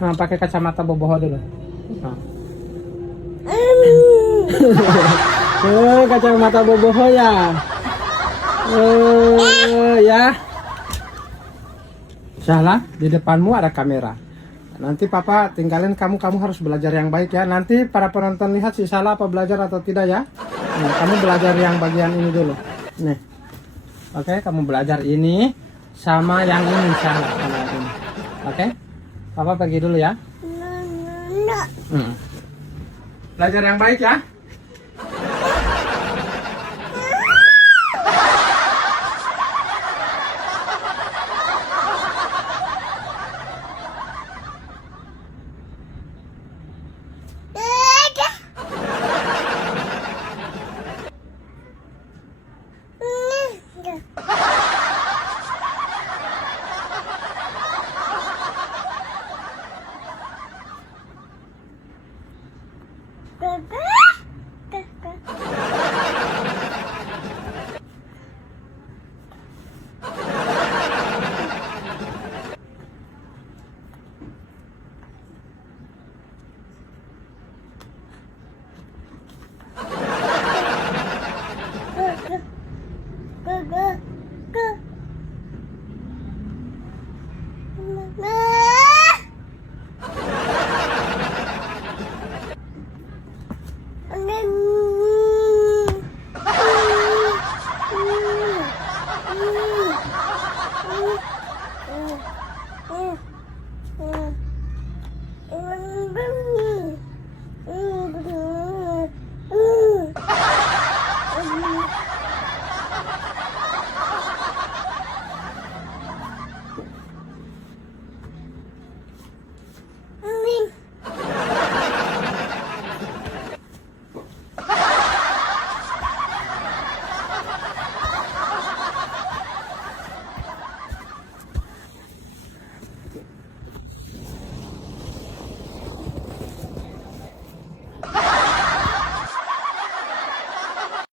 Nah, pakai kacamata boboho dulu. Nah. Kacamata boboho ya. Ya. Salah, di depanmu ada kamera. Nanti papa tinggalin kamu harus belajar yang baik ya. Nanti para penonton lihat si Salah apa belajar atau tidak ya. Nih, kamu belajar yang bagian ini dulu. Nih. Oke, kamu belajar ini sama yang ini Salah sama yang ini. Oke? Papa pergi dulu ya. Belajar yang baik ya.